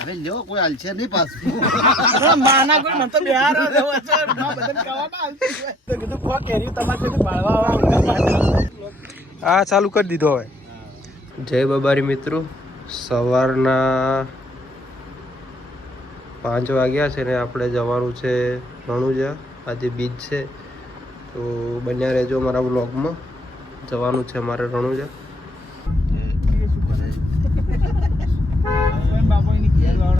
અરે લ્યો કોઈ હાલશે નહીં પાછું માના કોઈ મને તો બિહાર જવો છે બદન ખાવાના હાલતી તો કીધું કો કેરી તમારે કીધું બાળવા આ ચાલુ કરી દીધો હવે જય બાબારી મિત્રો સવારના 5 વાગ્યા છે ને આપણે જવાનું છે રણુજા આજે બીજ છે તો બન્યા રહેજો અમારા વ્લોગમાં જવાનું છે અમારે રણુજા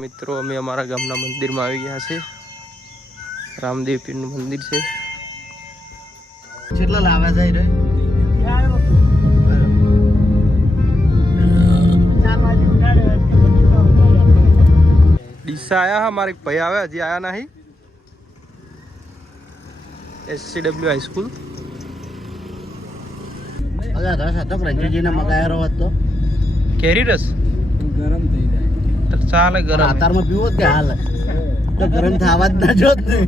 મિત્રો અમે અમારા ગામના મંદિરમાં આવી ગયા છે રામદેવ પીરનું મંદિર છે કેટલા લાવે છે રે ડીસા આયા હમારે એક ભાઈ આવે હજી આયા નહીં SCW હાઈસ્કૂલ અલા રસ હતો રંજીજીને મગાયરો હતો કેરી રસ ગરમ થઈ જાય તો ચાલે ગરમ આતારમાં પીવો જ હાલ તો ગરમ થવા જ ના જોત ને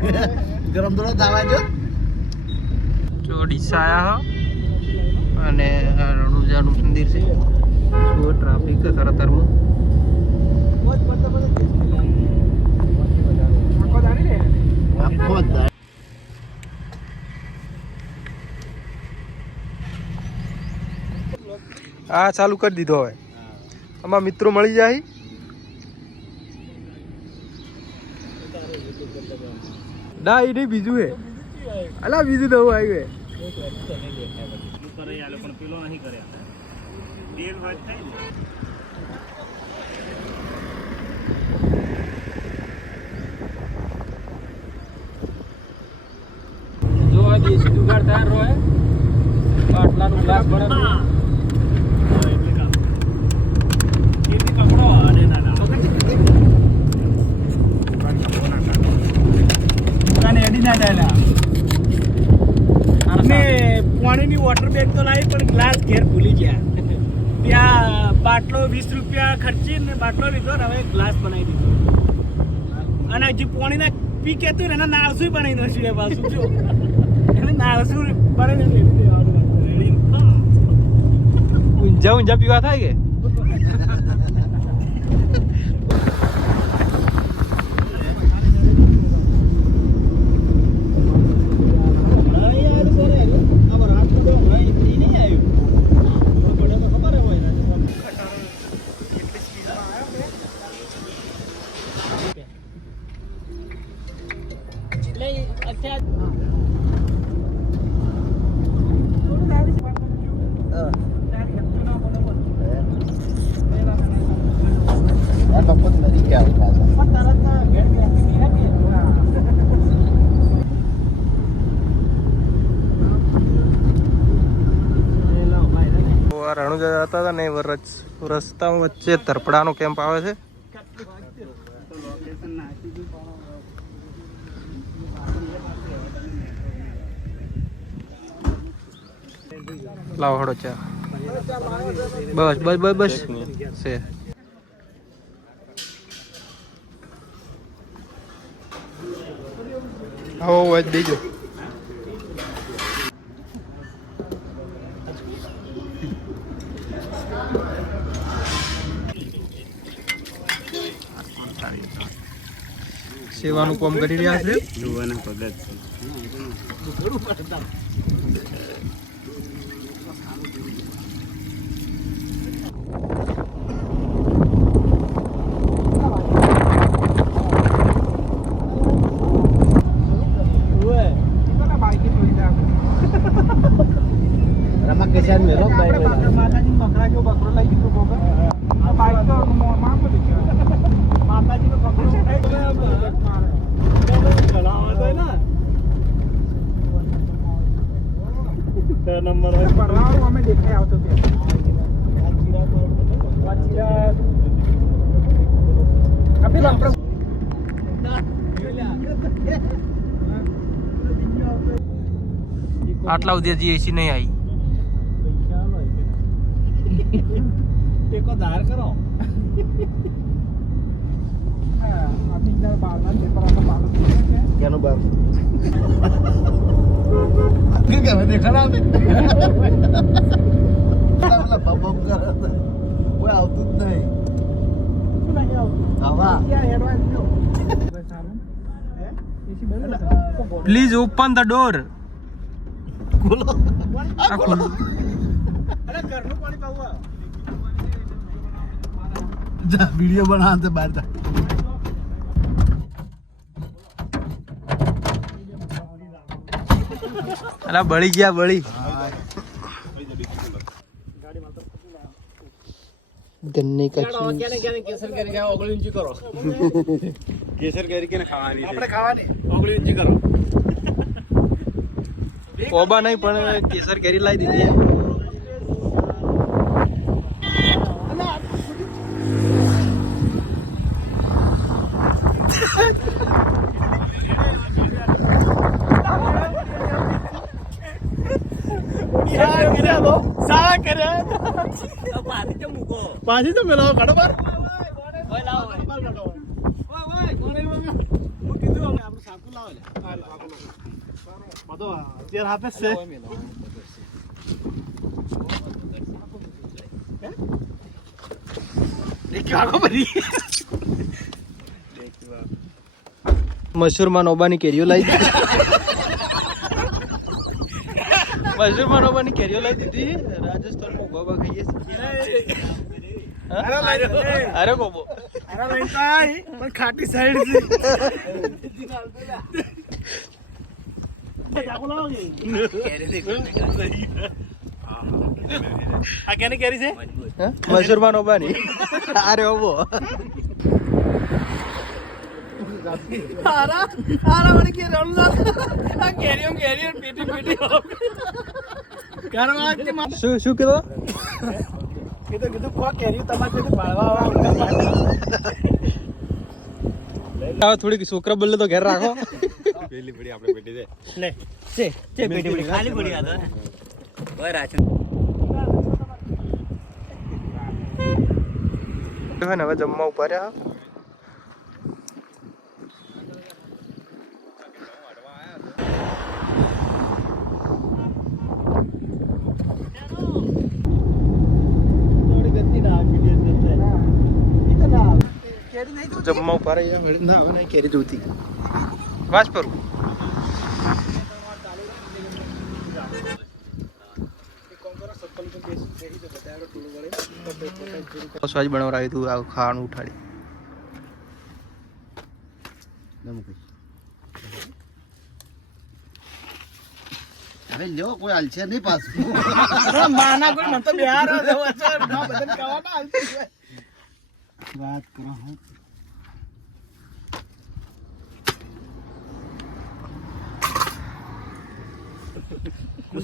ગરમ થોડો થવા જો જો ડીસા આયા હા અને આ રણુજાનું મંદિર છે જો ટ્રાફિક છે તરતરમાં આખો જ આ ચાલુ કરી દીધો હવે આમાં મિત્રો મળી જાય ના એ નહીં બીજું હે અલા બીજું નવું આવ્યું જો આ દેશી જુગાડ તૈયાર રોય આટલાનું ગ્લાસ બનાવ અમે પાણીની વોટર બેગ તો લાવી પણ ગ્લાસ ઘેર ભૂલી ગયા ત્યાં બાટલો 20 રૂપિયા ખર્ચીને બાટલો લીધો ને હવે ગ્લાસ બનાવી દીધો અને જે પાણીના પી કહેતું ને એના નાળસું બનાવી દઈશું એ પાછું જો એને નાળસું બનાવી ઊંઝા ઊંઝા પીવા થાય કે રણુજા જતા હતા ને રસ્તા વચ્ચે તરપડાનો કેમ્પ આવે છે લાવો હડો ચા બસ બસ બસ બસ છે આવો વાત દેજો સેવાનું કામ કરી રહ્યા છે જોવાના પગત રમા કિસાન મેરો માતાજી બકરા જો બકરો લઈ દીધો આ બાઈક તો માપ દીધો માતાજી નો બકરો નંબર પરવાળો અમે દેખાય આવતો આટલા સુધી હજી એસી નહીં આવી ટેકો ધાર કરો કેનો બાર કે દેખાડા બબબ કરે કોઈ આવતું જ નહીં પ્લીઝ ઓપન ધ ડોર. ખોલો આ ખોલો. જા વિડિયો બનાવતે બહાર જા. અલા બળી ગયા બળી. ગન્ને કા કેસર કેરી ખાવા 19 ઇંચી કરો. કેસર કેરી કેને ખાવાની આપણે ખાવાની 19 ઇંચી કરો. ઓબા નહીં પણ કેસર કેરી લાવી દીધી. પાછી તો મેલાવો કાઢો બાર. અત્યારે હાથે જ મશરૂમાં નોબાની કેરીઓ લાવી દીધી. મશરૂમાં નોબાની કેરીઓ લાવી દીધી. રાજસ્થાનમાં ગોબા ખાઈએ છીએ. અરે ગોબો પણ ખાટી સાઈડ આ કેની કેરી છે? મશરૂમાં નોબાની. અરે ઓબો શું શું કીધું? કીધું કોક કેરી તમારે બાળવા થોડીક છોકરા બોલે તો ઘેર રાખો. પેલી પડી આપણે પેટી દે લે છે પેટી પડી ખાલી પડી આ તો ઓય રાચ હવે જમવા ઉપર રહ્યા. જમવા ઉપર રહ્યા. ના હવે નહીં કેરી જોતી વાસ પર સ્વાજ બનાવરાયું હતું. આ ખાવાનું ઉઠાડી હવે લ્યો કોઈ હાલશે નહીં પાછું. માના કોઈ મત બિહાર બદન ખાવાના વાત કરો.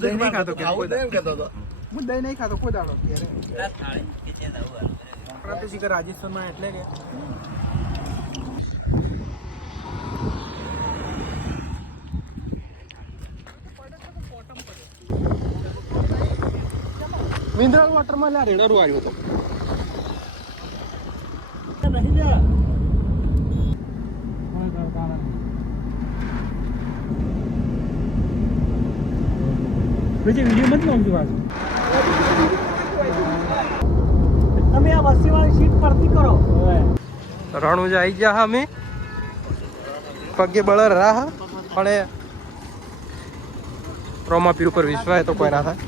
દહીં નહીં ખાતો કે કોઈ દાડો. કહેતો હતો હું દહીં નહીં ખાતો કોઈ દાડો. આપણા તો શીખર રાજસ્થાનમાં એટલે કે મિનરલ વોટરમાં લ્યા રેડરું આવ્યું હતું. વિડીયો મત નાખજો પાછું. તમે આ વસ્તીવાળી સીટ પરથી કરો રણુજા આવી ગયા અમે પગે બળ રાહ પણ રોમાપી ઉપર વિશ્વાસ તો કોઈ ના થાય.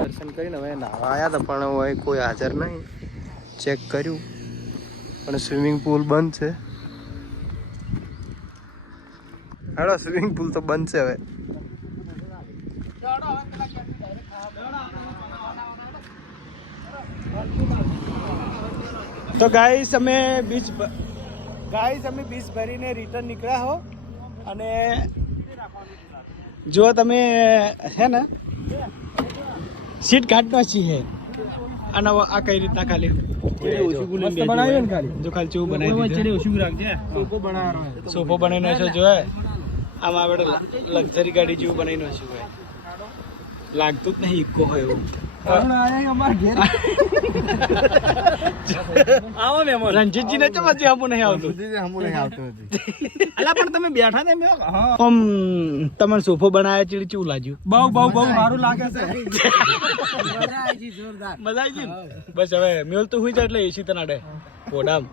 દર્શન કરીને હવે નાવા આવ્યા હતા પણ હવે કોઈ હાજર નહીં. ચેક કર્યું પણ સ્વિમિંગ પુલ બંધ છે. હાલો સ્વિમિંગ પુલ તો બંધ છે હવે. તો ગાઈસ અમે બીચ ભરીને રિટર્ન નીકળ્યા હો અને જો તમે હે ને સીટ કાઢનો છીએ અને આ કઈ રીતના ખાલી મસ્ત બનાવ્યું ને ખાલી જો ખાલી ચેવું બનાવી દીધું ઓછું રાખજે સોફો બનાવીને છે જો આમાં આપણે લક્ઝરી ગાડી જેવું બનાવીને છે ભાઈ લાગતું જ નહીં ઇકો હોય એવું આવો ને રણજીતજી ને ચમચી હમું નહીં આવતું અલા પણ તમે બેઠા ને આમ તમને સોફો બનાવ્યા ચીડી ચેવું લાગ્યું બહુ સારું લાગે છે મજા આવી ગઈ બસ હવે મેલ તો હુઈ જાય એટલે એસી તનાડે પોડામ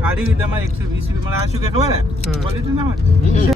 ગાડી વિધામાં 120 રૂપિયા મળે. આ શું કે ખબર હે ક્વોલિટી ના હોય